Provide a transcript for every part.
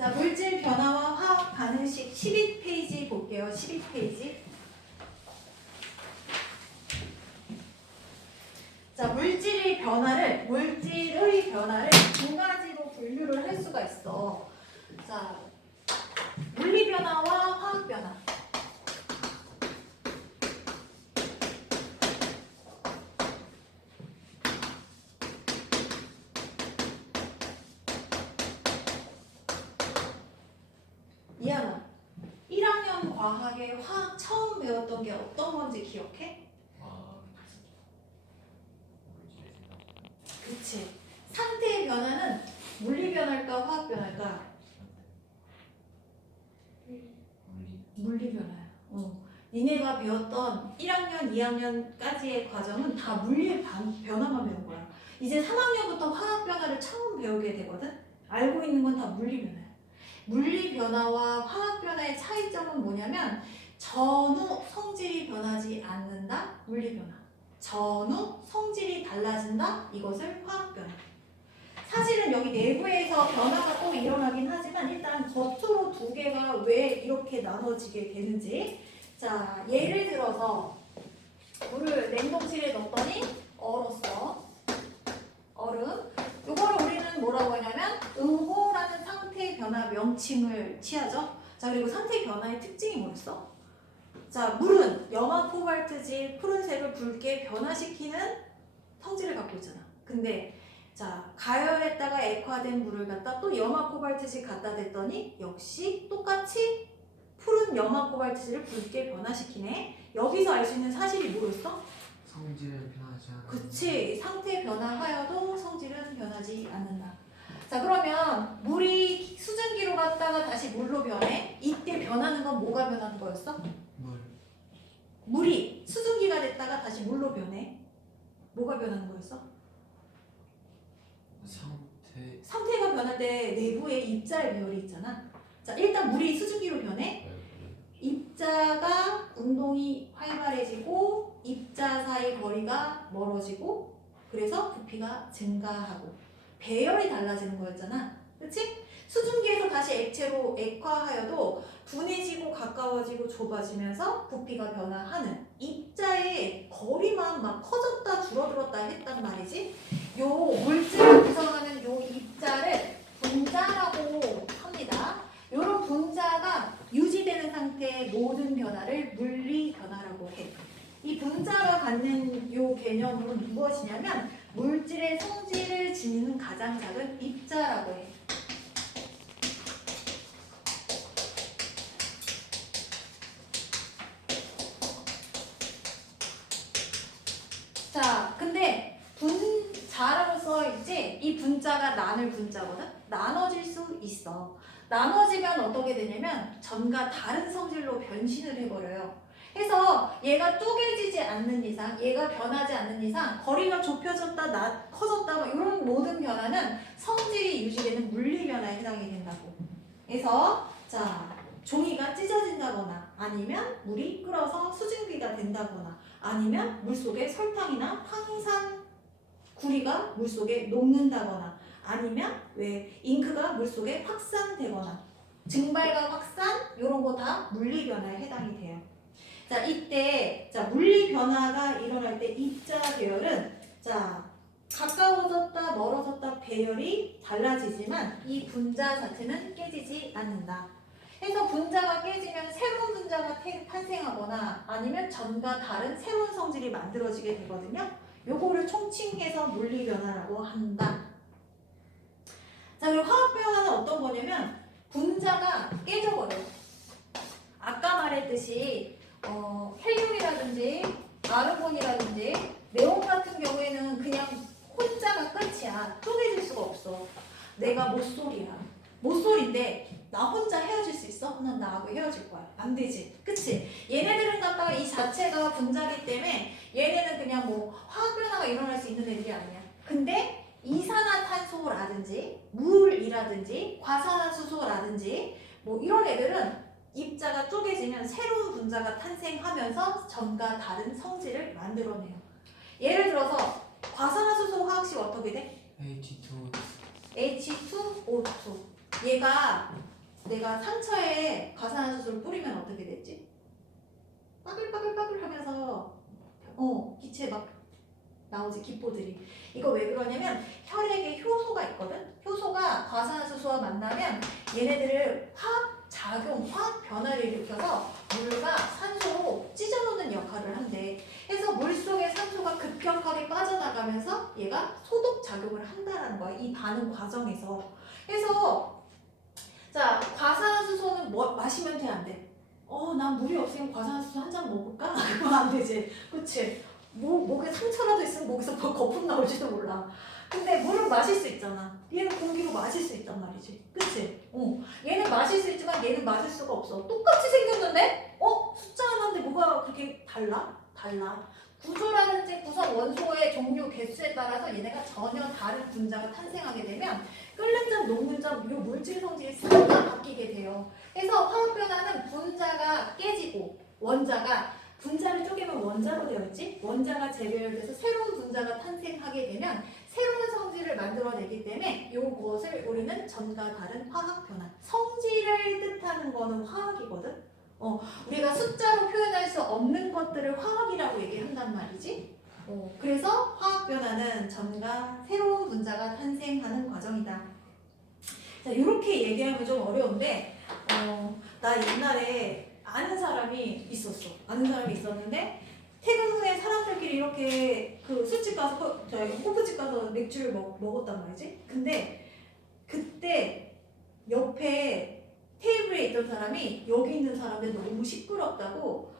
자, 물질 변화와 화학 반응식 12페이지 볼게요. 12페이지. 자, 물질의 변화를 두 가지로 분류를 할 수가 있어. 자, 물리 변화와 화학 변화. 이하나, 1학년 과학에 화학 처음 배웠던 게 어떤 건지 기억해? 그치. 상태의 변화는 물리 변화일까 화학 변화일까? 물리 변화야. 니네가 배웠던 1학년, 2학년까지의 과정은 다 물리의 변화만 배운 거야. 이제 3학년부터 화학 변화를 처음 배우게 되거든? 알고 있는 건 다 물리 변화야. 물리 변화와 화학 변화의 차이점은 뭐냐면 전후 성질이 변하지 않는다. 물리 변화. 전후 성질이 달라진다. 이것을 화학 변화. 사실은 여기 내부에서 변화가 또 일어나긴 하지만 일단 겉으로 두 개가 왜 이렇게 나눠지게 되는지. 자, 예를 들어서 물을 냉동실에 넣었더니 얼었어. 얼음. 요거를 우리는 뭐라고 하냐면 응고라는 상태 변화 명칭을 취하죠. 자, 그리고 상태 변화의 특징이 뭐였어? 자, 물은 염화 코발트질 푸른색을 붉게 변화시키는 성질을 갖고 있잖아. 근데 자, 가열했다가 액화된 물을 갖다 또 염화 코발트질 갖다 댔더니 역시 똑같이 푸른 염화 코발트질을 붉게 변화시키네. 여기서 알 수 있는 사실이 뭐였어? 성질은 변하지 않아. 그치. 상태 변화하여도 성질은 변하지 않는다. 자, 그러면 물이 수증기로 갔다가 다시 물로 변해. 이때 변하는 건 뭐가 변하는 거였어? 물이 수증기가 됐다가 다시 물로 변해. 뭐가 변하는 거였어? 상태가 변할 때 내부에 입자의 배열이 있잖아. 자, 일단 물이 수증기로 변해. 입자가 운동이 활발해지고 입자 사이 거리가 멀어지고 그래서 부피가 증가하고 배열이 달라지는 거였잖아. 그치? 수증기에서 다시 액체로 액화하여도 둔해지고 가까워지고 좁아지면서 부피가 변화하는 입자의 거리만 막 커졌다 줄어들었다 했단 말이지. 요 물질을 구성하는 요 입자를 분자라고 합니다. 요런 분자가 유지되는 상태의 모든 변화를 물리 변화라고 해. 이 분자가 갖는 요 개념은 무엇이냐면 물질의 성질을 지니는 가장 작은 입자라고 해. 자, 근데 분자로서 이제 이 분자가 나눌 분자거든? 나눠질 수 있어. 나눠지면 어떻게 되냐면 전과 다른 성질로 변신을 해버려요. 해서 얘가 쪼개지지 않는 이상, 얘가 변하지 않는 이상 거리가 좁혀졌다, 커졌다 뭐 이런 모든 변화는 성질이 유지되는 물리 변화에 해당이 된다고. 그래서 자, 종이가 찢어진다거나 아니면 물이 끓어서 수증기가 된다거나 아니면 물속에 설탕이나 황산 구리가 물속에 녹는다거나 아니면 왜 잉크가 물속에 확산되거나 증발과 확산 이런 거 다 물리 변화에 해당이 돼요. 자, 이때 자 물리 변화가 일어날 때 입자 배열은 자 가까워졌다 멀어졌다 배열이 달라지지만 이 분자 자체는 깨지지 않는다. 해서 분자가 깨지면 새로운 분자가 탄생하거나 아니면 전과 다른 새로운 성질이 만들어지게 되거든요. 요거를 총칭해서 물리 변화라고 한다. 자, 그리고 화학 변화는 어떤 거냐면 분자가 깨져버려. 아까 말했듯이 헬륨이라든지 아르곤이라든지 네온 같은 경우에는 그냥 혼자가 끝이야. 쪼개질 수가 없어. 내가 모쏠이야. 모쏠인데 나 혼자 헤어질 수 있어? 난 나하고 헤어질 거야. 안 되지. 그치? 얘네들은 갖다가 이 자체가 분자기 때문에 얘네는 그냥 뭐 화학 변화가 일어날 수 있는 애들이 아니야. 근데 이산화탄소라든지 물이라든지 과산화수소라든지 뭐 이런 애들은 입자가 쪼개지면 새로운 분자가 탄생하면서 전과 다른 성질을 만들어내요. 예를 들어서 과산화수소 화학식 어떻게 돼? H2O2. H2O2. 얘가 내가 상처에 과산화수소를 뿌리면 어떻게 됐지? 빠글빠글빠글 하면서 기체 막 나오지, 기포들이. 이거 왜 그러냐면 혈액에 효소가 있거든? 효소가 과산화수소와 만나면 얘네들을 화학 작용, 화학 변화를 일으켜서 물과 산소로 찢어놓는 역할을 한대. 그래서 물속에 산소가 급격하게 빠져나가면서 얘가 소독 작용을 한다는 거야. 이 반응 과정에서. 그래서 자, 과산화수소는 뭐 마시면 돼, 안 돼? 난 물이 없으면 과산화수소 한 잔 먹을까? 그러면 안 되지. 그치? 목에 상처라도 있으면 목에서 거품 나올지도 몰라. 근데 물을 마실 수 있잖아. 얘는 공기로 마실 수 있단 말이지. 그치? 얘는 마실 수 있지만 얘는 마실 수가 없어. 똑같이 생겼는데? 숫자 하나인데 뭐가 그렇게 달라? 달라. 구조라든지 구성 원소의 종류, 개수에 따라서 얘네가 전혀 다른 분자가 탄생하게 되면 끓는 점, 녹는 점, 이 물질 성질이 싹 다 바뀌게 돼요. 그래서 화학 변화는 분자가 깨지고 원자가 분자를 쪼개면 원자로 되어 있지? 원자가 재배열돼서 새로운 분자가 탄생하게 되면 새로운 성질을 만들어내기 때문에 이것을 우리는 전과 다른 화학 변화. 성질을 뜻하는 거는 화학이거든? 우리가 숫자로 표현할 수 없는 것들을 화학이라고 얘기한단 말이지? 그래서 화학 변화는 전과 새로운 분자가 탄생하는 과정이다. 자, 이렇게 얘기하면 좀 어려운데, 나 옛날에 아는 사람이 있었어. 아는 사람이 있었는데 퇴근 후에 사람들끼리 이렇게 그 술집 가서 저희 호프집 가서 맥주를 먹었단 말이지. 근데 그때 옆에 테이블에 있던 사람이 여기 있는 사람들 너무 시끄럽다고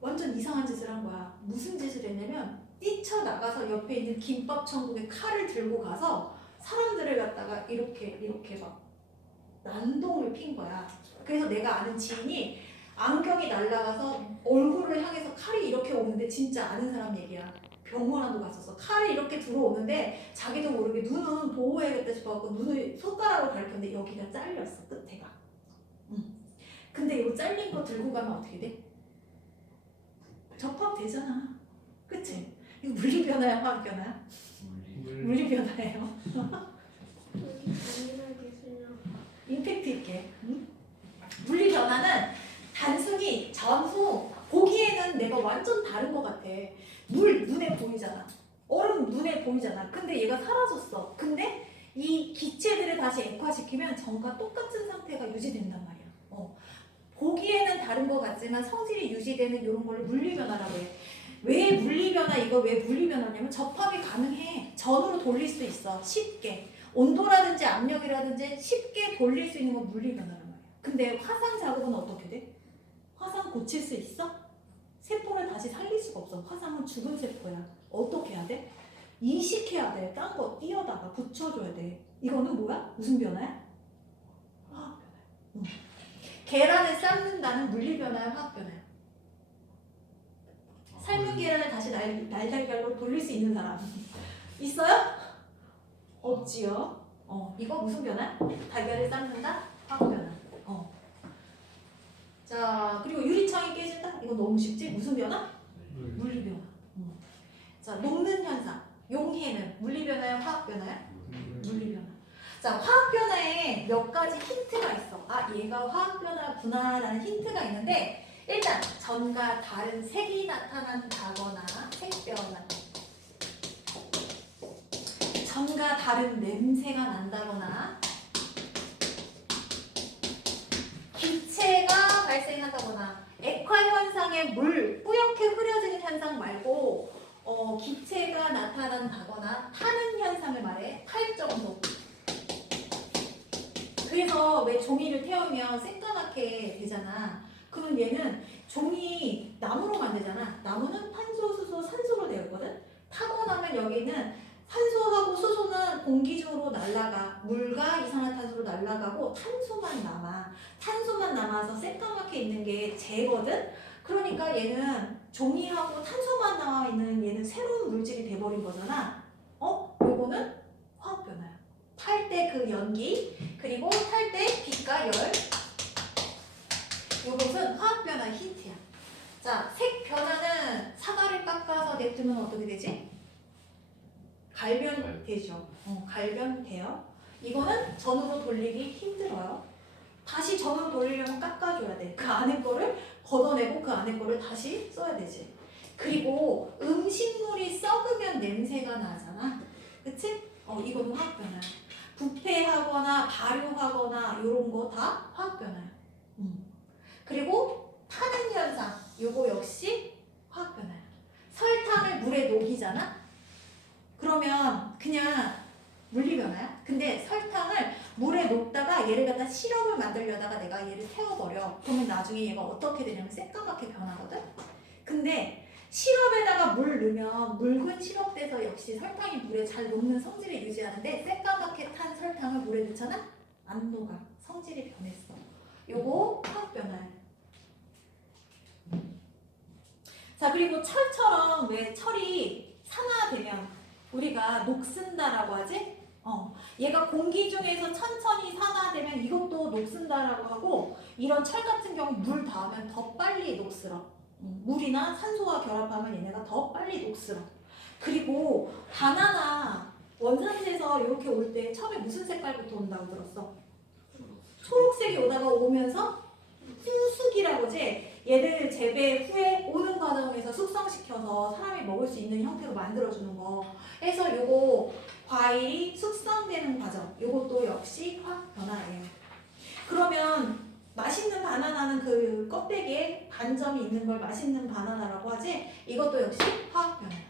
완전 이상한 짓을 한 거야. 무슨 짓을 했냐면 뛰쳐나가서 옆에 있는 김밥 천국에 칼을 들고 가서 사람들을 갖다가 이렇게 막 난동을 핀 거야. 그래서 내가 아는 지인이 안경이 날아가서 얼굴을 향해서 칼이 이렇게 오는데 진짜 아는 사람 얘기야. 병원안도 갔었어. 칼이 이렇게 들어오는데 자기도 모르게 눈은 보호해야겠다 싶어갖고 눈을 손가락으로 가리켰는데 여기가 잘렸어. 끝에가. 근데 이거 잘린 거 들고 가면 어떻게 돼? 접합되잖아. 그치? 이거 물리변화야, 화학변화야? 물리변화예요. 임팩트 있게. 물리변화는 단순히 전후 보기에는 내가 완전 다른 것 같아. 물 눈에 보이잖아. 얼음 눈에 보이잖아. 근데 얘가 사라졌어. 근데 이 기체들을 다시 액화시키면 전과 똑같은 상태가 유지된단 말이야. 보기에는 다른 것 같지만 성질이 유지되는 이런 걸 물리변화라고 해. 왜 물리변화, 이거 왜 물리변화냐면 접합이 가능해. 전으로 돌릴 수 있어. 쉽게. 온도라든지 압력이라든지 쉽게 돌릴 수 있는 건 물리변화란 말이야. 근데 화상 작업은 어떻게 돼? 화상 고칠 수 있어? 세포를 다시 살릴 수가 없어. 화상은 죽은 세포야. 어떻게 해야 돼? 이식해야 돼. 딴 거 띄어다가 붙여줘야 돼. 이거는 뭐야? 무슨 변화야? 화학 변화야. 계란을 삶는다는 물리변화야, 화학변화야? 삶은 계란을 다시 날달걀로 돌릴 수 있는 사람 있어요? 없지요. 이거 무슨 변화? 달걀을 삶는다? 화학변화. 자, 그리고 유리창이 깨진다? 이거 너무 쉽지? 무슨 변화? 물리변화. 자, 녹는 현상. 용해는 물리변화야, 화학변화야? 물리변화. 자, 화학변화에 몇 가지 힌트가 있어. 얘가 화학변화구나라는 힌트가 있는데, 일단 전과 다른 색이 나타난다거나 색변화, 전과 다른 냄새가 난다거나, 기체가 발생한다거나, 액화 현상의 물 뿌옇게 흐려지는 현상 말고 기체가 나타난다거나 타는 현상을 말해. 탈 정도. 그래서 왜 종이를 태우면 새까맣게 되잖아. 그럼 얘는 종이 나무로 만들잖아. 나무는 탄소, 수소, 산소로 되어 있거든. 타고 나면 여기는 산소하고 수소는 공기 중으로 날아가. 물과 이산화탄소로 날아가고 탄소만 남아. 탄소만 남아서 새까맣게 있는 게 재거든. 그러니까 얘는 종이하고 탄소만 남아 있는 얘는 새로운 물질이 돼버린 거잖아. 요거는 화학 변화야. 탈 때 그 연기, 그리고 탈 때 빛과 열. 요것은 화학 변화 힌트야. 자, 색 변화는 사과를 깎아서 냅두면 어떻게 되지? 갈변되죠. 갈변돼요. 이거는 전으로 돌리기 힘들어요. 다시 전원 돌리려면 깎아줘야 돼. 그 안에 거를 걷어내고 그 안에 거를 다시 써야 되지. 그리고 음식물이 썩으면 냄새가 나잖아. 그치? 이거는 화학변화야. 부패하거나 발효하거나 이런 거 다 화학변화야. 그리고 타는 현상, 요거 역시 화학변화야. 설탕을 물에 녹이잖아? 그러면 그냥 물리변화야? 근데 설탕을 물에 녹다가 얘를 갖다 시럽을 만들려다가 내가 얘를 태워버려. 그러면 나중에 얘가 어떻게 되냐면 새까맣게 변하거든? 근데 시럽에다가 물 넣으면 묽은 시럽 돼서 역시 설탕이 물에 잘 녹는 성질을 유지하는데 새까맣게 탄 설탕을 물에 넣잖아? 안 녹아. 성질이 변했어. 요거 화학변화야. 자, 그리고 철처럼 왜 철이 산화되면 우리가 녹슨다라고 하지? 얘가 공기 중에서 천천히 산화되면 이것도 녹슨다라고 하고, 이런 철 같은 경우 물 닿으면 더 빨리 녹슬어. 물이나 산소와 결합하면 얘네가 더 빨리 녹슬어. 그리고 바나나 원산지에서 이렇게 올 때 처음에 무슨 색깔부터 온다고 들었어? 초록색이 오면서 후숙이라고 하지? 얘들 재배 후에 오는 과정에서 숙성시켜서 사람이 먹을 수 있는 형태로 만들어주는 거. 해서 요거 과일이 숙성되는 과정. 요것도 역시 화학 변화예요. 그러면 맛있는 바나나는 그 껍데기에 반점이 있는 걸 맛있는 바나나라고 하지? 이것도 역시 화학 변화야.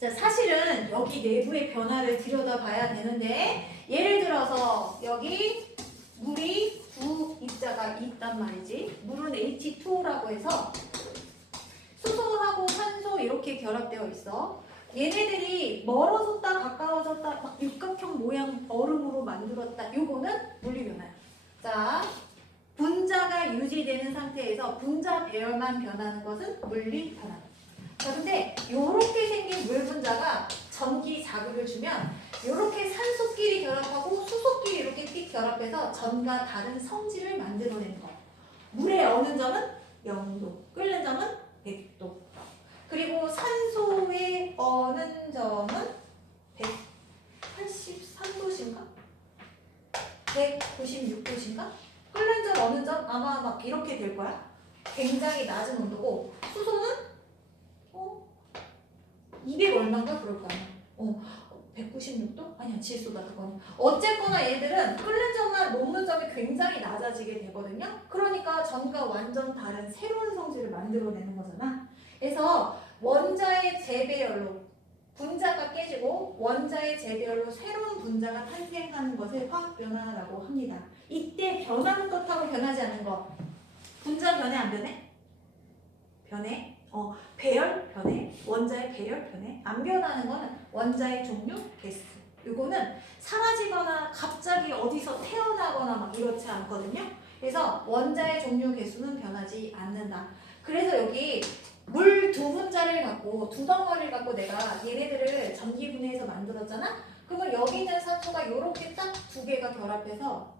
자, 사실은 여기 내부의 변화를 들여다봐야 되는데, 예를 들어서 여기 물이 두 입자가 있단 말이지. 물은 H2O라고 해서 수소하고 산소 이렇게 결합되어 있어. 얘네들이 멀어졌다 가까워졌다 막 육각형 모양 얼음으로 만들었다. 요거는 물리변화야. 자, 분자가 유지되는 상태에서 분자 배열만 변하는 것은 물리변화. 자, 근데 요렇게 생긴 물 분자가 전기 자극을 주면 요렇게 산소끼리 결합하고 수소끼리 이렇게 띡 결합해서 전과 다른 성질을 만들어내는 거야. 물에 어는 점은 0도, 끓는 점은 100도. 그리고 산소에 어는 점은 183도인가? 196도인가? 끓는 점, 어는 점 아마 막 이렇게 될 거야. 굉장히 낮은 온도고, 수소는 200 얼마인가 그럴 거 아니야. 196도? 아니야, 질소다 그건. 어쨌거나 얘들은 끓는 점만 녹는 점이 굉장히 낮아지게 되거든요. 그러니까 전과 완전 다른 새로운 성질을 만들어내는 거잖아. 그래서 원자의 재배열로 분자가 깨지고 원자의 재배열로 새로운 분자가 탄생하는 것을 화학변화라고 합니다. 이때 변하는 것하고 변하지 않는 것, 분자 변해 안 변해? 변해. 배열 변해. 원자의 배열 변해. 안 변하는 거는 원자의 종류, 개수. 이거는 사라지거나 갑자기 어디서 태어나거나 막 이렇지 않거든요. 그래서 원자의 종류, 개수는 변하지 않는다. 그래서 여기 물 두 분자를 갖고 두 덩어리를 갖고 내가 얘네들을 전기 분해해서 만들었잖아. 그러면 여기 있는 산소가 이렇게 딱 두 개가 결합해서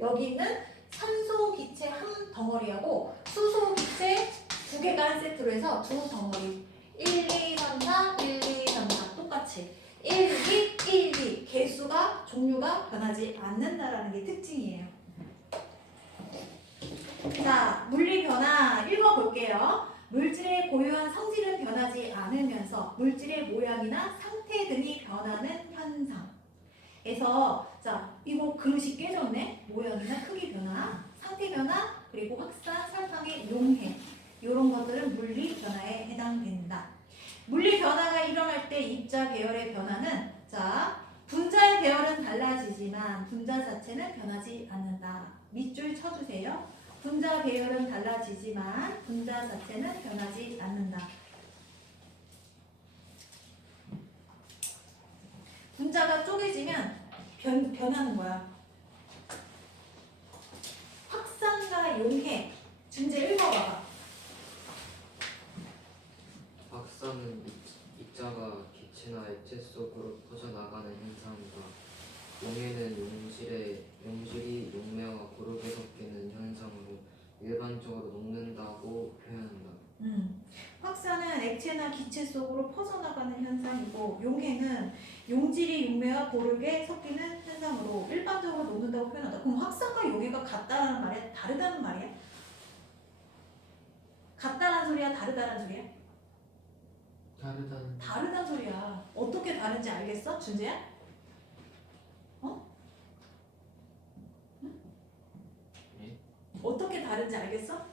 여기 있는 산소 기체 한 덩어리하고 수소 기체 두 개가 한 세트로 해서 두 덩어리 1, 2, 3, 4, 1, 2, 3, 4 똑같이 1, 2, 1, 2 개수가 종류가 변하지 않는다라는 게 특징이에요. 자, 물리 변화 읽어볼게요. 물질의 고유한 성질은 변하지 않으면서 물질의 모양이나 상태 등이 변하는 현상. 그래서 자, 이거 그릇이 깨졌네. 모양이나 크기 변화, 상태 변화, 그리고 확산, 설탕의 용해. 이런 것들은 물리 변화에 해당된다. 물리 변화가 일어날 때 입자 배열의 변화는 자, 분자의 배열은 달라지지만 분자 자체는 변하지 않는다. 밑줄 쳐주세요. 분자 배열은 달라지지만 분자 자체는 변하지 않는다. 분자가 쪼개지면 변하는 거야. 확산과 용해. 준재 읽어봐봐. 확산은 입자가 기체나 액체 속으로 퍼져나가는 현상이다. 용해는 용질이 용매와 고르게 섞이는 현상으로 일반적으로 녹는다고 표현한다. 확산은 액체나 기체 속으로 퍼져나가는 현상이고, 용해는 용질이 용매와 고르게 섞이는 현상으로 일반적으로 녹는 않는다고 표현한다. 그럼 확산과 용해가 같다라는 말이야? 다르다는 말이야? 같다라는 소리야? 다르다라는 소리야? 다르다는 다르다는 소리야. 어떻게 다른지 알겠어? 준재야? 어? 응? 예? 어떻게 다른지 알겠어?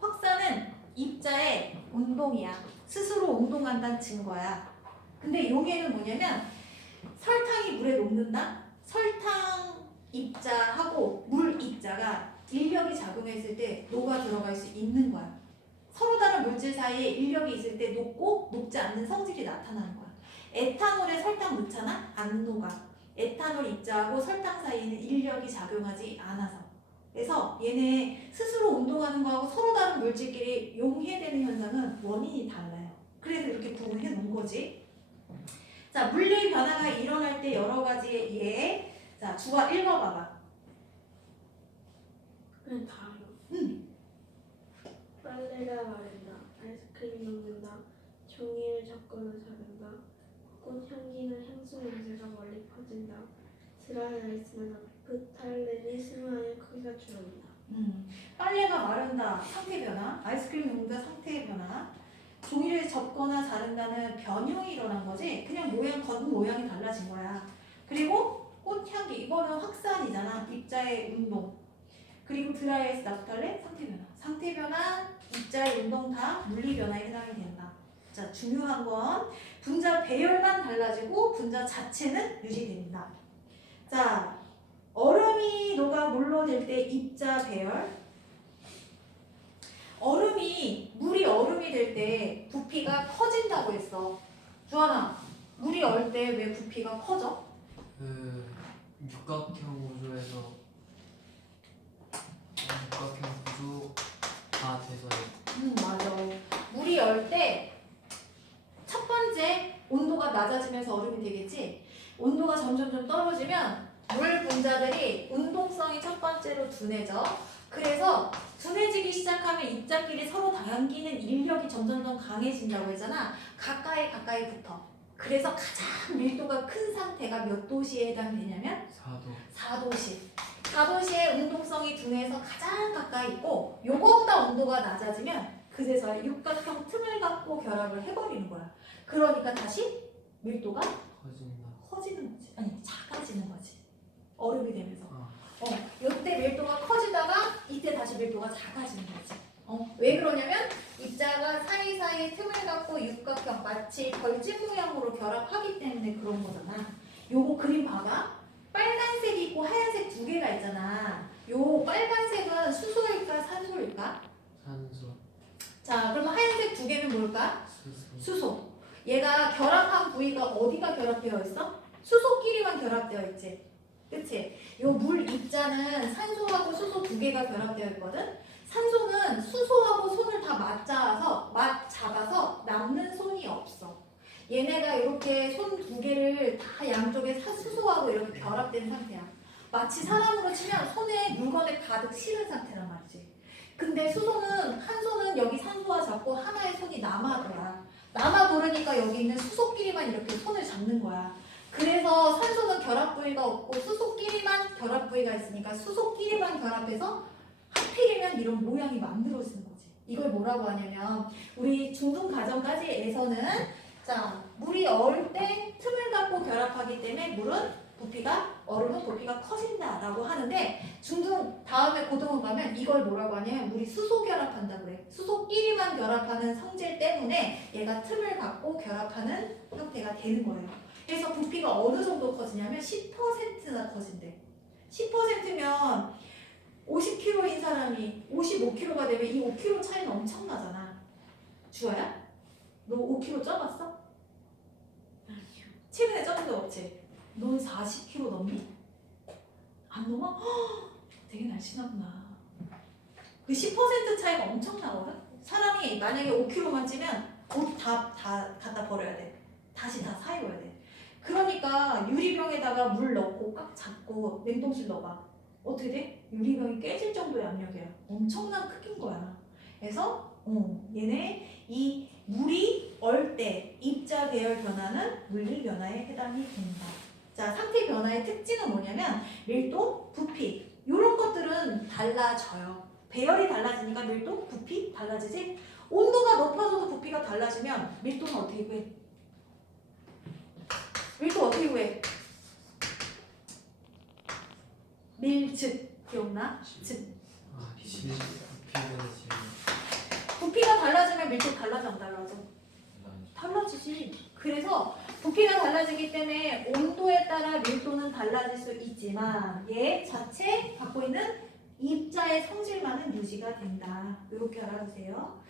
확산은 입자의 운동이야. 스스로 운동한다는 증거야. 근데 용해는 뭐냐면 설탕이 물에 녹는다? 설탕 입자하고 물 입자가 인력이 작용했을 때 녹아 들어갈 수 있는 거야. 서로 다른 물질 사이에 인력이 있을 때 녹고 녹지 않는 성질이 나타나는 거야. 에탄올에 설탕 넣잖아? 안 녹아. 에탄올 입자하고 설탕 사이에는 인력이 작용하지 않아서. 그래서 얘네 스스로 운동하는 거하고 서로 다른 물질끼리 용해되는 현상은 원인이 달라요. 그래서 이렇게 구분해 놓은 거지. 자, 물리 변화가 일어날 때 여러 가지의 예. 자, 주어 읽어봐봐. 그냥 다요. 응. 빨래가 마른다. 아이스크림 녹는다. 종이를 접거나 자른다. 꽃 향기는 향수 냄새가 멀리 퍼진다. 드라이가 있으면 나프탈렌이 스무하여 크기가 줄어든다. 빨래가 마른다. 상태 변화. 아이스크림 녹는다. 상태의 변화. 종이를 접거나 자른다는 변형이 일어난 거지. 그냥 모양, 겉 모양이 달라진 거야. 그리고 꽃향기. 이거는 확산이잖아. 입자의 운동. 그리고 드라이에스 나프탈렌 상태 변화. 상태 변화, 입자의 운동 다 물리 변화에 해당이 된다. 자, 중요한 건 분자 배열만 달라지고 분자 자체는 유지됩니다. 자, 얼음이 녹아 물로 될 때 입자 배열. 물이 얼음이 될 때 부피가 커진다고 했어. 주하나, 물이 얼 때 왜 부피가 커져? 그 육각형 구조에서 육각형 구조가 돼서요. 맞아. 물이 얼 때 첫 번째 온도가 낮아지면서 얼음이 되겠지. 온도가 점점 떨어지면 물 분자들이 운동성이 첫 번째로 둔해져. 그래서 둔해지기 시작하면 입자끼리 서로 당기는 인력이 점점 강해진다고 했잖아. 가까이 붙어. 그래서 가장 밀도가 큰 상태가 몇 도시에 해당되냐면 4도. 4도시. 4도시의 운동성이 둔해서 가장 가까이 있고 요거보다 온도가 낮아지면 그래서 육각형 틈을 갖고 결합을 해버리는 거야. 그러니까 다시 밀도가 커진다. 커지는 거지. 아니 작아지는 거지. 얼음이 되면서. 아. 이때 밀도가 커지다가 이때 다시 밀도가 작아지는 거지. 왜 그러냐면 입자가 사이사이에 틈을 갖고 육각형 마치 벌집 모양으로 결합하기 때문에 그런 거잖아. 요거 그림 봐봐. 빨간색이 있고 하얀색 두 개가 있잖아. 요 빨간색은 수소일까 산소일까? 산소. 자, 그러면 하얀색 두 개는 뭘까? 수소. 수소. 얘가 결합한 부위가 어디가 결합되어 있어? 수소끼리만 결합되어 있지. 그치? 요 물 입자는 산소하고 수소 두 개가 결합되어 있거든? 산소는 수소하고 손을 다 맞잡아서 남는 손이 없어. 얘네가 이렇게 손 두 개를 다 양쪽에 수소하고 이렇게 결합된 상태야. 마치 사람으로 치면 손에 물건을 가득 실은 상태란 말이지. 근데 수소는 한 손은 여기 산소와 잡고 하나의 손이 남아돌아. 남아도르니까 여기 있는 수소끼리만 이렇게 손을 잡는 거야. 그래서 산소는 결합 부위가 없고 수소끼리만 결합 부위가 있으니까 수소끼리만 결합해서 하필이면 이런 모양이 만들어지는 거지. 이걸 뭐라고 하냐면 우리 중등 가정까지에서는 자, 물이 얼 때 틈을 갖고 결합하기 때문에 얼음은 부피가 커진다라고 하는데 중등 다음에 고등어 가면 이걸 뭐라고 하냐면 물이 수소 결합한다고 그래. 수소끼리만 결합하는 성질 때문에 얘가 틈을 갖고 결합하는 형태가 되는 거예요. 그래서 부피가 어느 정도 커지냐면 10%나 커진대. 10%면 50kg인 사람이 55kg가 되면 이 5kg 차이는 엄청나잖아. 주아야? 너 5kg 쪄봤어? 아니요. 최근에 쪄본 적 없지? 넌 40kg 넘니? 안 넘어? 허, 되게 날씬하구나. 그 10% 차이가 엄청나거든? 사람이 만약에 5kg만 찌면 옷 다 갖다 버려야 돼. 다시 다 사입어야 돼. 그러니까 유리병에다가 물 넣고 꽉 잡고 냉동실 넣어봐. 어떻게 돼? 유리병이 깨질 정도의 압력이야. 엄청난 크기인 거야. 그래서 얘네 이 물이 얼 때 입자 계열 변화는 물리 변화에 해당이 된다. 자, 상태 변화의 특징은 뭐냐면 밀도, 부피 이런 것들은 달라져요. 배열이 달라지니까 밀도, 부피 달라지지. 온도가 높아져도 부피가 달라지면 밀도는 어떻게 구해? 밀도 어떻게 구해? 밀즉 기억나? 즉 질 부피분의 질 부피가 달라지면 밀도 달라져 안 달라져? 달라지지. 그래서 부피가 달라지기 때문에 온도에 따라 밀도는 달라질 수 있지만 얘 자체 갖고 있는 입자의 성질만은 유지가 된다. 이렇게 알아두세요.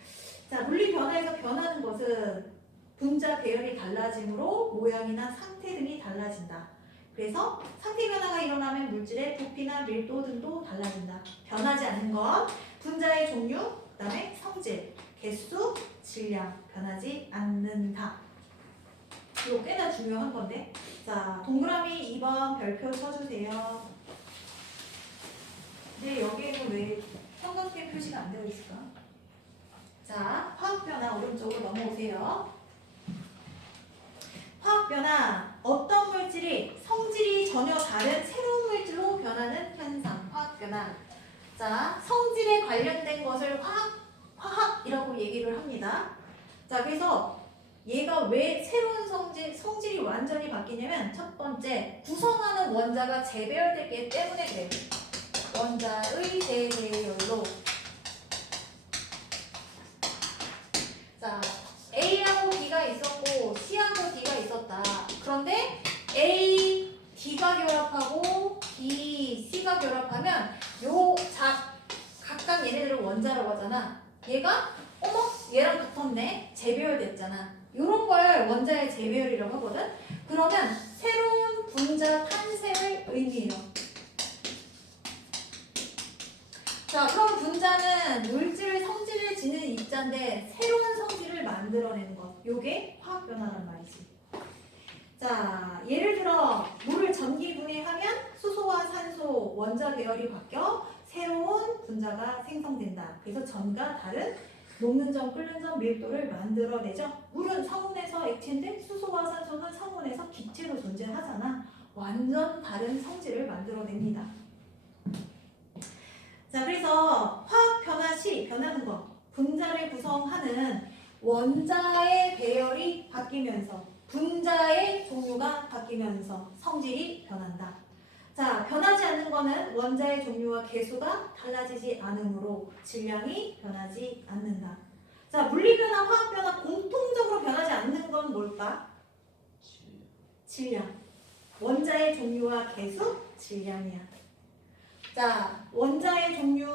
자, 물리 변화에서 변하는 것은 분자 배열이 달라짐으로 모양이나 상태 등이 달라진다. 그래서 상태 변화가 일어나면 물질의 부피나 밀도 등도 달라진다. 변하지 않는 건 분자의 종류, 그다음에 성질, 개수, 질량 변하지 않는다. 이거 꽤나 중요한 건데. 자, 동그라미 2번 별표 쳐주세요. 근데 여기에는 왜 삼각대 표시가 안 되어 있을까? 자, 화학 변화 오른쪽으로 넘어오세요. 화학 변화, 어떤 물질이 성질이 전혀 다른 새로운 물질로 변하는 현상, 화학 변화. 자, 성질에 관련된 것을 화학이라고 얘기를 합니다. 자, 그래서 얘가 왜 새로운 성질이 완전히 바뀌냐면 첫 번째, 구성하는 원자가 재배열되기 때문에 그래요. 원자의 재배열로. 자, A하고 B가 있었고 C하고 D가 있었다. 그런데 A, D가 결합하고 B, C가 결합하면 각각 얘네들을 원자라고 하잖아. 얘가 어머 얘랑 붙었네. 재배열됐잖아. 이런 걸 원자의 재배열이라고 하거든. 그러면 새로운 분자 탄생을 의미해요. 자, 그럼 분자는 물질 성질을 지닌 입자인데 새로운 성질을 만들어내는 것. 요게 화학 변화란 말이지. 자, 예를 들어 물을 전기 분해하면 수소와 산소 원자 배열이 바뀌어 새로운 분자가 생성된다. 그래서 전과 다른 녹는 점, 끓는 점, 밀도를 만들어내죠. 물은 성운에서 액체인데 수소와 산소는 성운에서 기체로 존재하잖아. 완전 다른 성질을 만들어냅니다. 자, 그래서 화학 변화 시 변하는 것, 분자를 구성하는 원자의 배열이 바뀌면서 분자의 종류가 바뀌면서 성질이 변한다. 자, 변하지 않는 거는 원자의 종류와 개수가 달라지지 않으므로 질량이 변하지 않는다. 자, 물리 변화, 화학 변화 공통적으로 변하지 않는 건 뭘까? 질량. 원자의 종류와 개수, 질량이야. 자, 원자의 종류,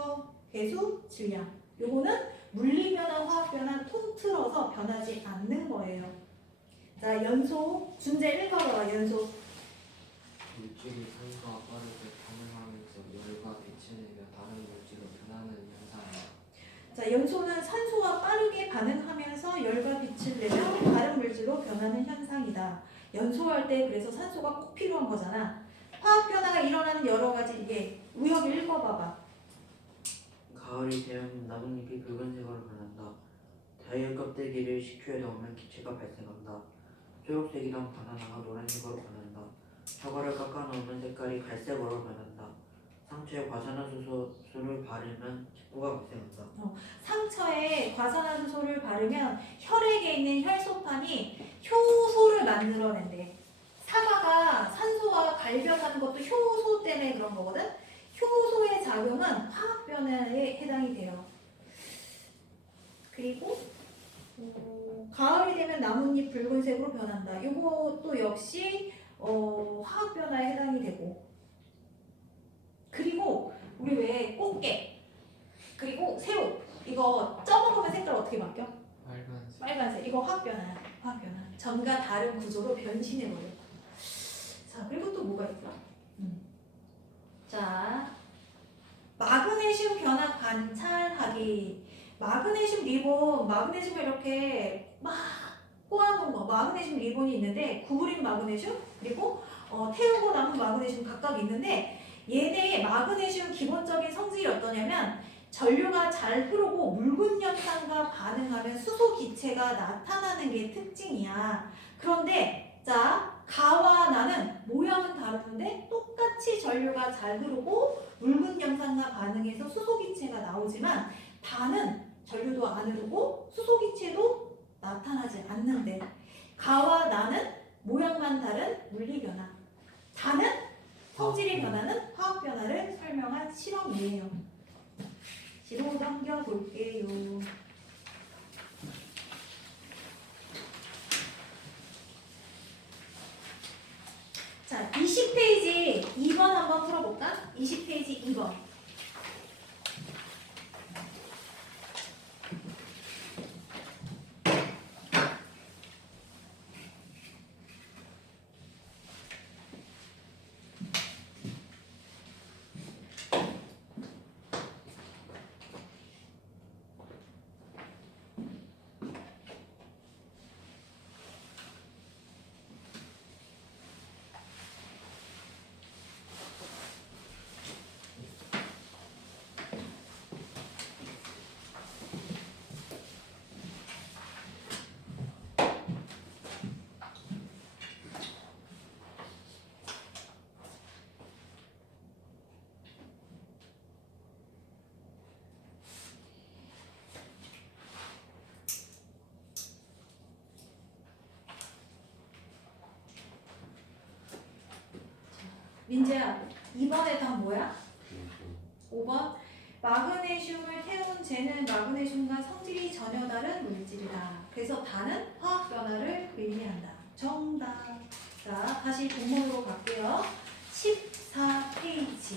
개수, 질량. 요거는 물리 변화, 화학 변화 통틀어서 변하지 않는 거예요. 자, 연소, 준제 1번 봐봐, 연소. 물질이 산소와 빠르게 반응하면서 열과 빛을 내며 다른 물질로 변하는 현상이다. 자, 연소는 산소와 빠르게 반응하면서 열과 빛을 내며 다른 물질로 변하는 현상이다. 연소할 때 그래서 산소가 꼭 필요한 거잖아. 화학 변화가 일어나는 여러 가지 이게 우혁 읽어봐봐. 가을이 되면 나뭇잎이 붉은색으로 변한다. 다이어 껍데기를 식초에 넣으면 기체가 발생한다. 초록색이던 바나나가 노란색으로 변한다. 사과를 깎아 넣으면 색깔이 갈색으로 변한다. 상처에 과산화수소를 바르면 직구가 발생한다. 상처에 과산화수소를 바르면 혈액에 있는 혈소판이 효소를 만들어낸대. 사과가 산소와 발견하는 것도 효소 때문에 그런 거거든. 효소의 작용은 화학 변화에 해당이 돼요. 그리고 가을이 되면 나뭇잎 붉은색으로 변한다. 이것도 역시 화학 변화에 해당이 되고. 그리고 우리 왜 꽃게 그리고 새우 이거 쪄먹으면 색깔 어떻게 바뀌어? 빨간색 빨간색. 이거 화학 변화야. 화학 변화. 전과 다른 구조로 변신해버려. 자, 그리고 또 뭐가 있어? 자, 마그네슘 변화 관찰하기. 마그네슘 리본, 마그네슘을 이렇게 막 꼬아놓은 거, 마그네슘 리본이 있는데 구부린 마그네슘 그리고 태우고 남은 마그네슘 각각 있는데 얘네의 마그네슘 기본적인 성질이 어떠냐면 전류가 잘 흐르고 묽은 현상과 반응하면 수소 기체가 나타나는 게 특징이야. 그런데 자, 가와 나는 모양은 전류가 잘 흐르고 묽은 염산과 반응해서 수소기체가 나오지만 다는 전류도 안 흐르고 수소기체도 나타나지 않는데 가와 나는 모양만 다른 물리 변화. 다는 성질의 변화는 화학 변화를 설명한 실험이에요. 뒤로 넘겨 볼게요. 자, 20페이지 2번 한번 풀어볼까? 20페이지 2번. 민재야, 2번에 다 뭐야? 5번. 마그네슘을 태운 쟤는 마그네슘과 성질이 전혀 다른 물질이다. 그래서 다는 화학 변화를 의미한다. 정답. 자, 다시 본문으로 갈게요. 14페이지.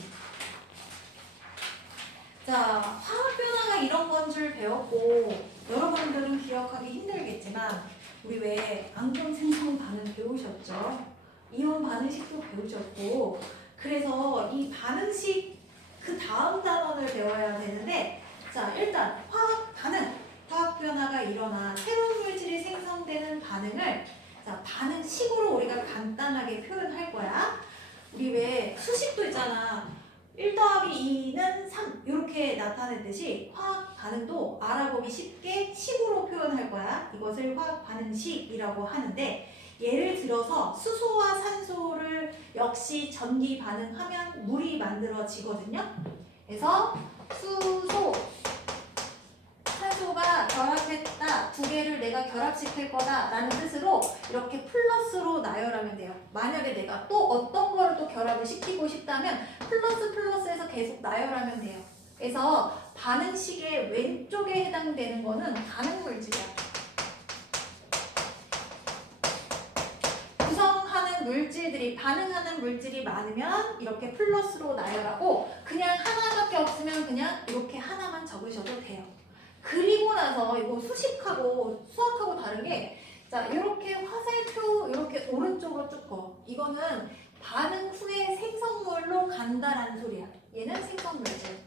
자, 화학 변화가 이런 건 줄 배웠고 여러분들은 기억하기 힘들겠지만 우리 왜 안경 생성 반응 배우셨죠? 이온 반응식도 배우셨고 그래서 이 반응식 그 다음 단원을 배워야 되는데 자 일단 화학 반응 화학 변화가 일어나 새로운 물질이 생성되는 반응을 자 반응식으로 우리가 간단하게 표현할 거야. 우리 왜 수식도 있잖아. 1 더하기 2는 3 이렇게 나타냈듯이 화학 반응도 알아보기 쉽게 식으로 표현할 거야. 이것을 화학 반응식이라고 하는데 예를 들어서 수소와 산소를 역시 전기 반응하면 물이 만들어지거든요. 그래서 수소, 산소가 결합했다. 두 개를 내가 결합시킬 거다 라는 뜻으로 이렇게 플러스로 나열하면 돼요. 만약에 내가 또 어떤 거를 또 결합을 시키고 싶다면 플러스에서 계속 나열하면 돼요. 그래서 반응식의 왼쪽에 해당되는 거는 반응물질이야. 물질들이 반응하는 물질이 많으면 이렇게 플러스로 나열하고 그냥 하나밖에 없으면 그냥 이렇게 하나만 적으셔도 돼요. 그리고 나서 이거 수식하고 수학하고 다른 게 자 이렇게 화살표 이렇게 오른쪽으로 쭉 거. 이거는 반응 후에 생성물로 간다라는 소리야. 얘는 생성물질.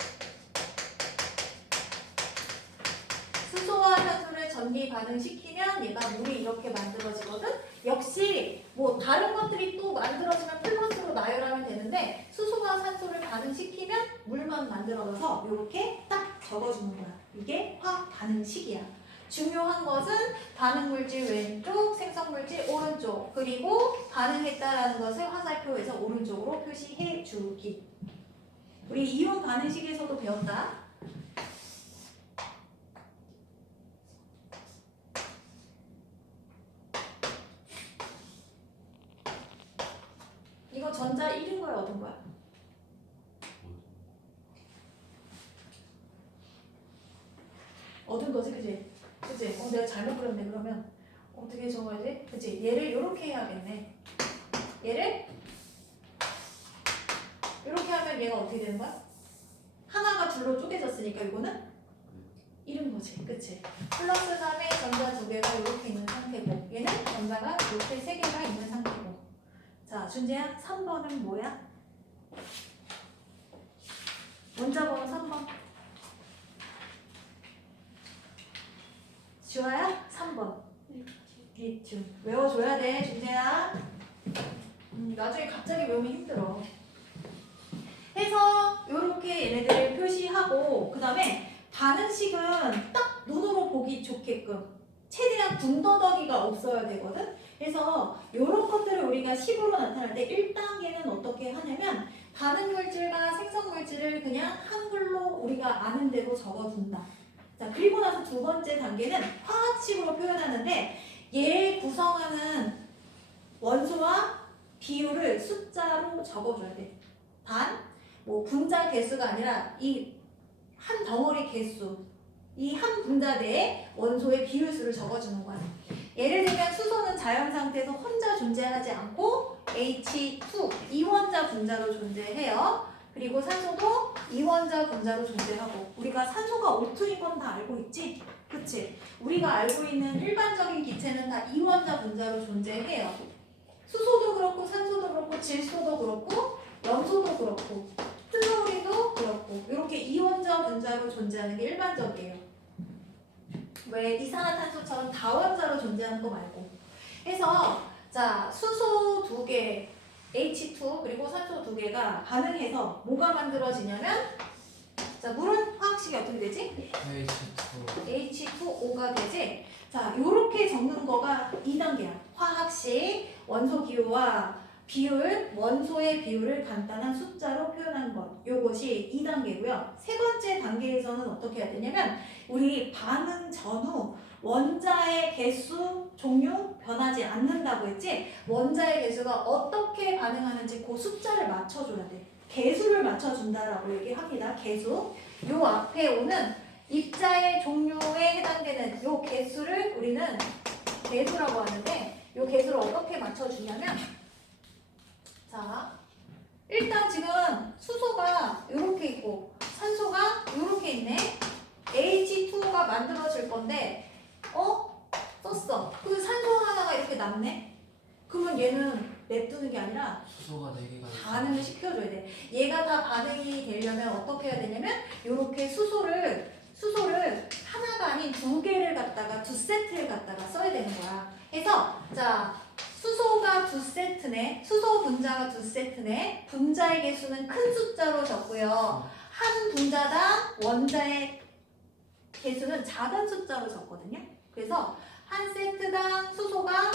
수소와 산소를 전기 반응시키면 얘가 물이 이렇게 만들어지거든. 역시 뭐 다른 것들이 또 만들어지면 플러스로 나열하면 되는데 수소와 산소를 반응시키면 물만 만들어져서 이렇게 딱 적어주는 거야. 이게 화학 반응식이야. 중요한 것은 반응물질 왼쪽, 생성물질 오른쪽 그리고 반응했다라는 것을 화살표에서 오른쪽으로 표시해 주기. 우리 이온 반응식에서도 배웠다. 이거 전자 1인 거야, 얻은 거야? 얻은 거지, 그지? 그지? 내가 잘못 그렸네, 그러면. 어떻게 적어야 돼? 그지? 얘를 이렇게 해야겠네. 얘를 이렇게 하면 얘가 어떻게 되는 거야? 하나가 둘로 쪼개졌으니까 이거는 1인 거지, 그치? 플러스 3에 전자 2개가 이렇게 있는 상태고 얘는 전자가 이렇게 3개가 있는 상태고 자, 준재야, 3번은 뭐야? 원자 번호 3번. 주아야? 3번. 리튬. 외워줘야 돼, 준재야. 나중에 갑자기 외우면 힘들어. 해서 이렇게 얘네들을 표시하고 그 다음에 반응식은 딱 눈으로 보기 좋게끔 최대한 군더더기가 없어야 되거든. 그래서 이런 것들을 우리가 식으로 나타낼 때 1단계는 어떻게 하냐면 반응 물질과 생성 물질을 그냥 한글로 우리가 아는 대로 적어둔다. 자, 그리고 나서 두 번째 단계는 화학식으로 표현하는데 얘 구성하는 원소와 비율을 숫자로 적어줘야 돼. 단, 뭐 분자 개수가 아니라 이 한 덩어리 개수, 이 한 분자 내에 원소의 비율수를 적어주는 거야. 예를 들면 수소는 자연 상태에서 혼자 존재하지 않고 H2 이원자 분자로 존재해요. 그리고 산소도 이원자 분자로 존재하고 우리가 산소가 O2인 건 다 알고 있지? 그치? 우리가 알고 있는 일반적인 기체는 다 이원자 분자로 존재해요. 수소도 그렇고 산소도 그렇고 질소도 그렇고 염소도 그렇고 플로리도 그렇고 이렇게 이원자 분자로 존재하는 게 일반적이에요. 왜 이산화탄소처럼 다원자로 존재하는 거 말고. 해서 자 수소 2개 H2 그리고 산소 2개가 반응해서 뭐가 만들어지냐면 자 물은 화학식이 어떻게 되지? H2O가 되지. 자 요렇게 적는 거가 2단계야. 화학식 원소 기호와 비율, 원소의 비율을 간단한 숫자로 표현한 것. 요것이 2단계고요. 세 번째 단계에서는 어떻게 해야 되냐면 우리 반응 전후 원자의 개수, 종류 변하지 않는다고 했지? 원자의 개수가 어떻게 반응하는지 그 숫자를 맞춰줘야 돼. 개수를 맞춰준다라고 얘기합니다. 개수. 요 앞에 오는 입자의 종류에 해당되는 요 개수를 우리는 개수라고 하는데 요 개수를 어떻게 맞춰주냐면 자 일단 지금 수소가 이렇게 있고 산소가 이렇게 있네. H2O가 만들어질 건데 썼어. 그 산소 하나가 이렇게 남네. 그러면 얘는 냅두는 게 아니라 수소가 4개가 반응을 시켜줘야 돼. 얘가 다 반응이 되려면 어떻게 해야 되냐면 이렇게 수소를 하나가 아닌 2개를 갖다가 2세트를 갖다가 써야 되는 거야. 그래서 자 수소가 2세트네. 수소 분자가 2세트네. 분자의 개수는 큰 숫자로 적고요. 한 분자당 원자의 개수는 작은 숫자로 적거든요. 그래서 한 세트당 수소가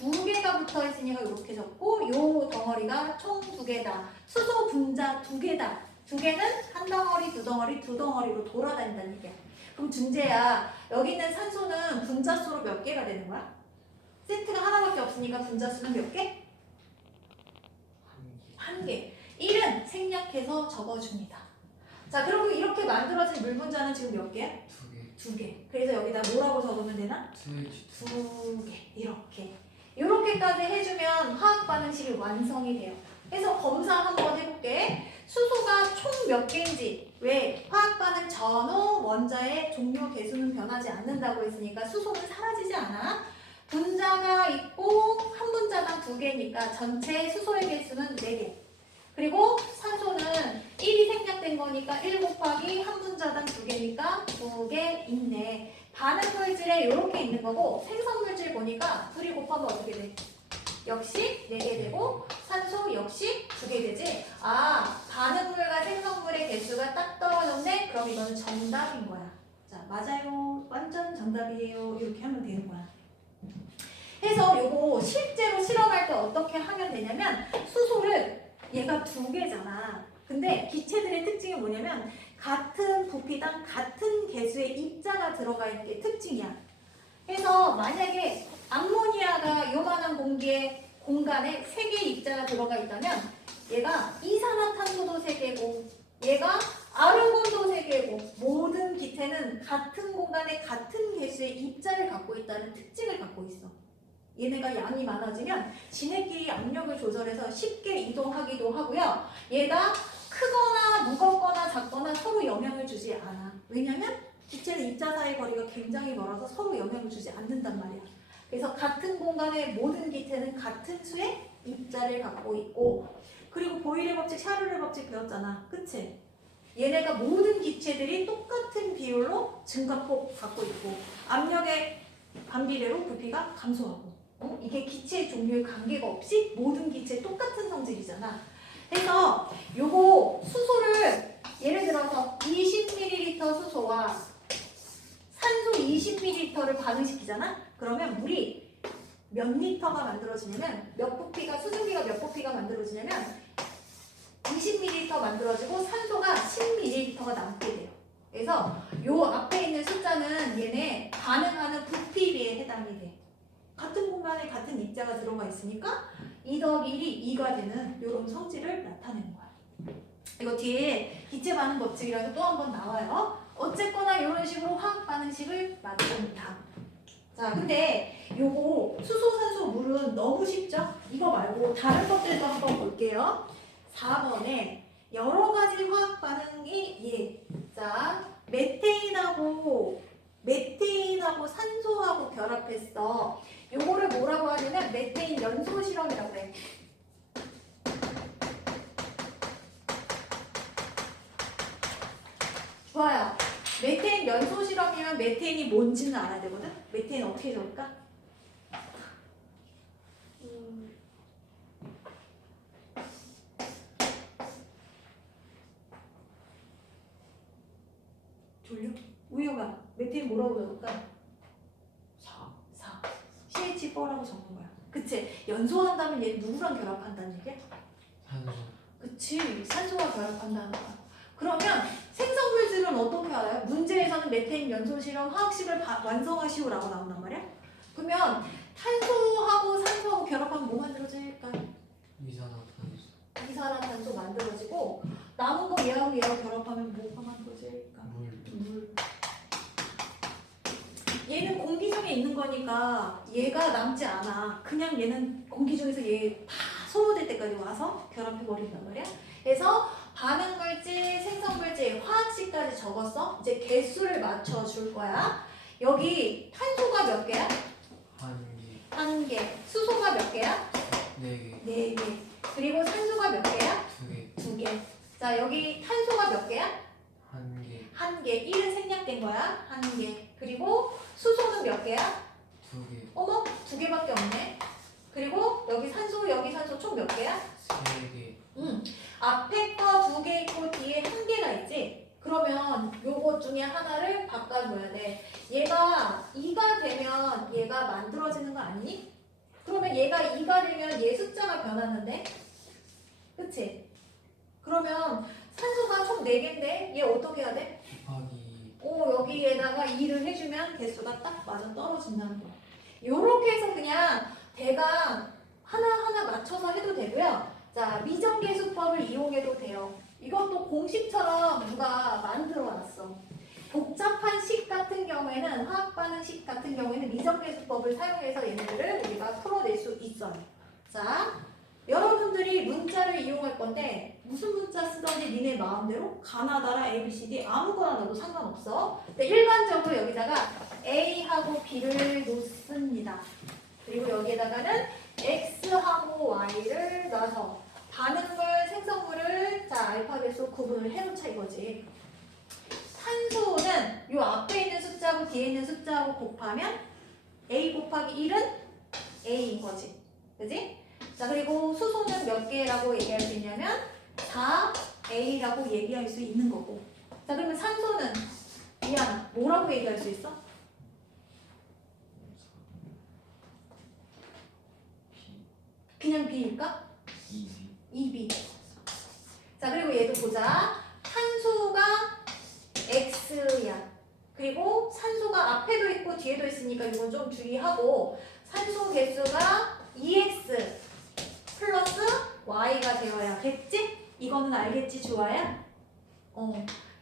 2개가 붙어 있으니까 이렇게 적고 요 덩어리가 총 2개다. 수소 분자 2개다. 2개는 한 덩어리, 두 덩어리, 두 덩어리로 돌아다닌다는 얘기야. 그럼 준재야, 여기 있는 산소는 분자수로 몇 개가 되는 거야? 세트가 하나밖에 없으니까 분자수는 몇 개? 한 개. 1은 생략해서 적어줍니다. 자, 그리고 이렇게 만들어진 물 분자는 지금 몇 개야? 2개. 2개. 그래서 여기다 뭐라고 적으면 되나? 2H2. 2개. 이렇게. 이렇게까지 해주면 화학 반응식이 완성이 돼요. 그래서 검사 한번 해볼게. 수소가 총 몇 개인지. 왜? 화학 반응 전후 원자의 종류 개수는 변하지 않는다고 했으니까 수소는 사라지지 않아. 분자가 있고 한 분자당 2개니까 전체 수소의 개수는 4개. 그리고 산소는 1이 생략된 거니까 1 곱하기 한 분자당 2개니까 2개 있네. 반응 물질에 이렇게 있는 거고 생성 물질 보니까 둘이 곱하면 어떻게 돼? 역시 4개 되고 산소 역시 2개 되지. 아, 반응물과 생성물의 개수가 딱 떨어졌네? 그럼 이거는 정답인 거야. 자, 맞아요. 완전 정답이에요. 이렇게 하면 되는 거야. 해서 요거 실제로 실험할 때 어떻게 하면 되냐면 수소를 얘가 2개잖아. 근데 기체들의 특징이 뭐냐면 같은 부피당 같은 개수의 입자가 들어가 있는 게 특징이야. 그래서 만약에 암모니아가 요만한 공간에 3개의 입자가 들어가 있다면 얘가 이산화탄소도 3개고 얘가 아르곤도 3개고 모든 기체는 같은 공간에 같은 개수의 입자를 갖고 있다는 특징을 갖고 있어. 얘네가 양이 많아지면 지네끼리 압력을 조절해서 쉽게 이동하기도 하고요. 얘가 크거나 무겁거나 작거나 서로 영향을 주지 않아. 왜냐면 기체의 입자 사이 거리가 굉장히 멀어서 서로 영향을 주지 않는단 말이야. 그래서 같은 공간의 모든 기체는 같은 수의 입자를 갖고 있고 그리고 보일의 법칙, 샤를의 법칙 배웠잖아. 그치? 얘네가 모든 기체들이 똑같은 비율로 증가폭 갖고 있고 압력의 반비례로 부피가 감소하고 이게 기체의 종류에 관계가 없이 모든 기체에 똑같은 성질이잖아. 그래서 요거 수소를 예를 들어서 20ml 수소와 산소 20ml를 반응시키잖아. 그러면 물이 몇 리터가 만들어지냐면 몇 부피가 수증기가 몇 부피가 만들어지냐면 20ml 만들어지고 산소가 10ml가 남게 돼요. 그래서 요 앞에 있는 숫자는 얘네 반응하는 부피비에 해당이 돼. 같은 공간에 같은 입자가 들어가 있으니까 2 더하기 1이 2가 되는 이런 성질을 나타내는 거야. 이거 뒤에 기체 반응 법칙이라서 또 한 번 나와요. 어쨌거나 이런 식으로 화학 반응식을 만듭니다. 자, 근데 요거 수소, 산소, 물은 너무 쉽죠? 이거 말고 다른 것들도 한번 볼게요. 4번에 여러 가지 화학 반응이 자, 메테인하고 산소하고 결합했어. 요거를 뭐라고 하냐면 메테인 연소 실험이라고 해. 좋아요. 메테인 연소 실험이면 메테인이 뭔지는 알아야 되거든? 메테인 어떻게 적을까? 졸려? 우유가 메테인 뭐라고 적을까? 4. CH4라고 적는 거야. 그치? 연소한다면 얘 누구랑 결합한다는 얘기야? 산소. 그치? 산소와 결합한다는 거야. 그러면 생성물질은 어떻게 알아요? 문제에서는 메테인 연소 실험 화학식을 완성하시오라고 나온단 말이야? 그러면 탄소하고 산소하고 결합하면 뭐 만들어질까? 이산화탄소. 이산화탄소 만들어지고 남은 거 얘하고 결합하면 뭐가 만들어질까? 물. 얘는 공기 중에 있는 거니까 얘가 남지 않아. 그냥 얘는 공기 중에서 얘 다 소모될 때까지 와서 결합해 버린단 말이야. 그래서 반응물질, 생성물질, 화학식까지 적었어. 이제 개수를 맞춰 줄 거야. 여기 탄소가 몇 개야? 한 개. 1개. 수소가 몇 개야? 4개. 4개. 그리고 산소가 몇 개야? 2개. 2개. 자, 여기 탄소가 몇 개야? 한 개. 1개. 1은 생략된 거야. 1개. 그리고 수소는 몇 개야? 2개. 어머, 2개밖에 없네. 그리고 여기 산소 총 몇 개야? 3개. 앞에 거 2개 있고 뒤에 1개가 있지? 그러면 요것 중에 하나를 바꿔줘야 돼. 얘가 2가 되면 얘가 만들어지는 거 아니니? 그러면 얘가 2가 되면 얘 숫자가 변하는데? 그치? 그러면 산소가 총 4개인데 얘 어떻게 해야 돼? 곱하기 여기에다가 2를 해주면 개수가 딱 맞아 떨어진다는 거야. 요렇게 해서 그냥 대강 하나하나 맞춰서 해도 되고요. 자, 미정계수법을 이용해도 돼요. 이것도 공식처럼 누가 만들어놨어. 복잡한 식 같은 경우에는 화학반응식 같은 경우에는 미정계수법을 사용해서 얘네들을 우리가 풀어낼 수 있어요. 자, 여러분들이 문자를 이용할 건데 무슨 문자 쓰던지 니네 마음대로 가나다라 ABCD 아무거나 넣어도 상관없어. 근데 일반적으로 여기다가 A하고 B를 놓습니다. 그리고 여기에다가는 X하고 Y를 놔서 반응물, 생성물을 자 알파벳으로 구분을 해놓자 이거지. 산소는 요 앞에 있는 숫자하고 뒤에 있는 숫자하고 곱하면 A 곱하기 1은 A인 거지. 그지? 자, 그리고 수소는 몇 개라고 얘기할 수 있냐면 4A라고 얘기할 수 있는 거고. 자, 그러면 산소는 미안, 뭐라고 얘기할 수 있어? 그냥 B일까? 2B. 자, 그리고 얘도 보자. 탄소가 X야. 그리고 산소가 앞에도 있고 뒤에도 있으니까 이건 좀 주의하고 산소 개수가 2X 플러스 Y가 되어야겠지? 이거는 알겠지, 주아야?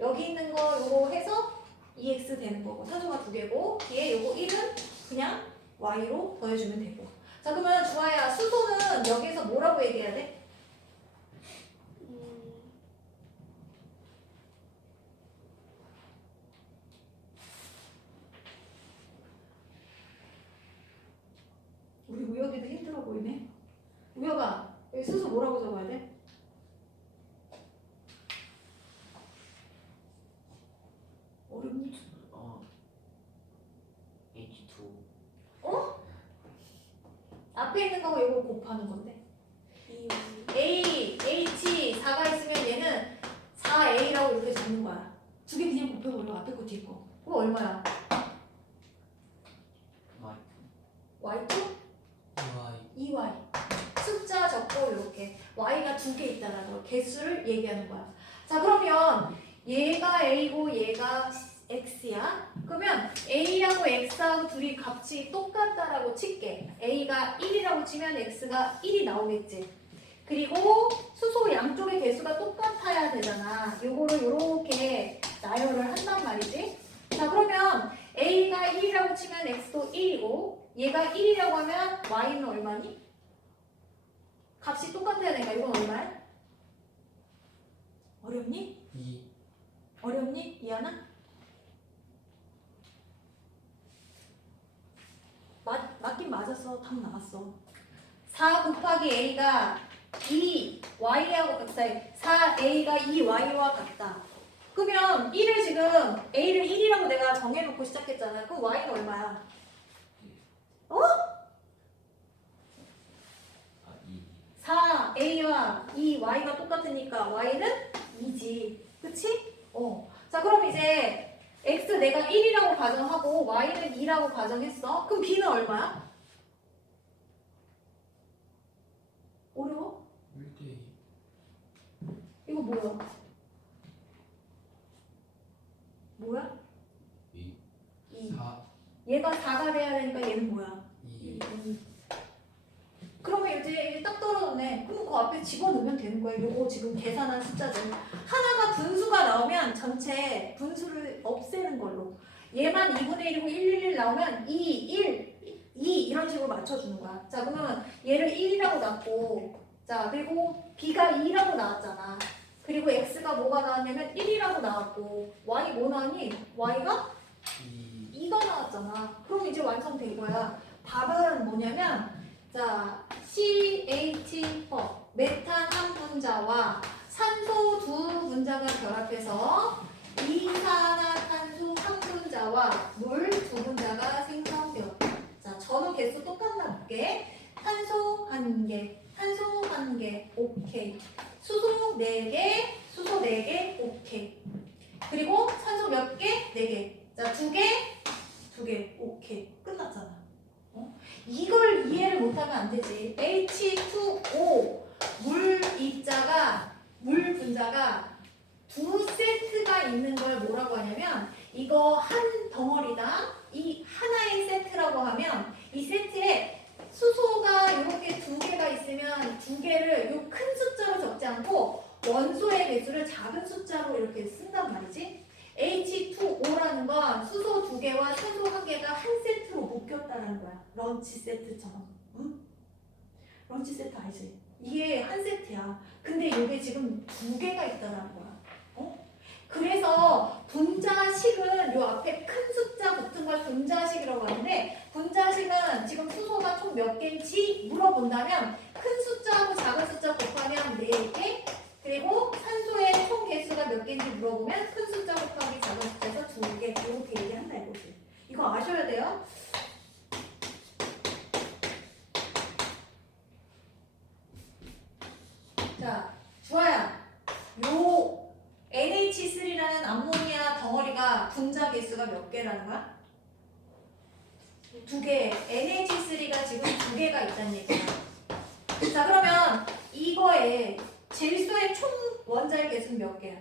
여기 있는 거 요거 해서 2X 되는 거고 산소가 2개고 뒤에 요거 1은 그냥 Y로 더해주면 되고. 자, 그러면 주아야 수소는 여기서 뭐라고 얘기해야 돼? 우리 우혁이도 힘들어 보이네. 우혁아, 여기 수소 뭐라고 적어야 돼? 어렵니? H2. 앞에 있는 거하고 이거 곱하는 건데. A, H, 4가 있으면 얘는 4A라고 이렇게 적는 거야. 2개 그냥 곱해버려. 앞에 거 뒤에 거. 그거 얼마야? Y2? Y. 2Y. 숫자 적고 이렇게. Y가 두 개 있다라는 거. 개수를 얘기하는 거야. 자, 그러면 얘가 A고 얘가 X야. 그러면 A하고 X하고 둘이 값이 똑같다라고 칠게. A가 1이라고 치면 X가 1이 나오겠지. 그리고 수소 양쪽의 개수가 똑같아야 되잖아. 요거를 요렇게 나열을 한단 말이지. 자, 그러면 A가 1이라고 치면 X도 1이고 얘가 1이라고 하면 Y는 얼마니? 값이 똑같아야 되니까 이건 얼마야? 어렵니? 2 어렵니? 이하나? 맞긴 맞았어. 답 나왔어. 4 곱하기 A가 2Y하고 4A가 2Y와 같다. 그러면 1을 지금 A를 1이라고 내가 정해놓고 시작했잖아. 그럼 Y는 얼마야? 아 2 4A와 2Y가 똑같으니까 Y는 2지. 그치? 자, 그럼 이제 X 내가 1이라고 가정하고 Y는 2라고 가정했어. 그럼 B는 얼마야? 어려워? 1대2 이거 뭐야? 뭐야? 2 2. 4 얘가 4가 돼야 되니까 얘는 뭐야? 2 그러면 이제 딱 떨어졌네. 그럼 그 앞에 집어넣으면 되는 거야. 요거 지금 계산한 숫자들. 하나가 분수가 나오면 전체 분수를 없애는 걸로. 얘만 2분의 1이고 111 나오면 2, 1, 2 이런 식으로 맞춰주는 거야. 자, 그러면 얘를 1이라고 놨고, 자, 그리고 B가 2라고 나왔잖아. 그리고 X가 뭐가 나왔냐면 1이라고 나왔고, Y 뭐 나왔니? Y가 2 2가 나왔잖아. 그럼 이제 완성된 거야. 답은 뭐냐면, 자, CH4 메탄 한 분자와 산소 두 분자가 결합해서 이산화탄소 한 분자와 물 두 분자가 생성되었다. 자, 전후 개수 똑같나 볼게. 탄소 한 개, 탄소 한 개, 오케이. 수소 4개, 수소 4개, 오케이. 그리고 산소 몇 개? 4개. 자, 2개, 2개, 오케이. 끝났잖아. 이걸 이해를 못하면 안 되지. H2O 물 입자가 물 분자가 두 세트가 있는 걸 뭐라고 하냐면 이거 한 덩어리당 이 하나의 세트라고 하면 이 세트에 수소가 이렇게 2개가 있으면 2개를 요 큰 숫자로 적지 않고 원소의 개수를 작은 숫자로 이렇게 쓴단 말이지. H2O라는 건 수소 2개와 산소 1개가 한 세트로 묶였다는 거야. 런치 세트처럼. 응? 런치 세트 알지? 이게 한 세트야. 근데 이게 지금 2개가 있다는 거야. 그래서 분자식은 요 앞에 큰 숫자 붙은 걸 분자식이라고 하는데 분자식은 지금 수소가 총 몇 개인지 물어본다면 큰 숫자하고 작은 숫자 곱하면 4개 그리고 산소의 총 개수가 몇 개인지 물어보면 큰 숫자 곱하기 작은 숫자에서 2개 이렇게 얘기한다 이거지. 이거 아셔야 돼요. 자, 주아야. 요 NH3라는 암모니아 덩어리가 분자 개수가 몇 개라는 거야? 2개. NH3가 지금 2개가 있다는 얘기야. 자, 그러면 이거에 질소의 총 원자의 개수는 몇 개야?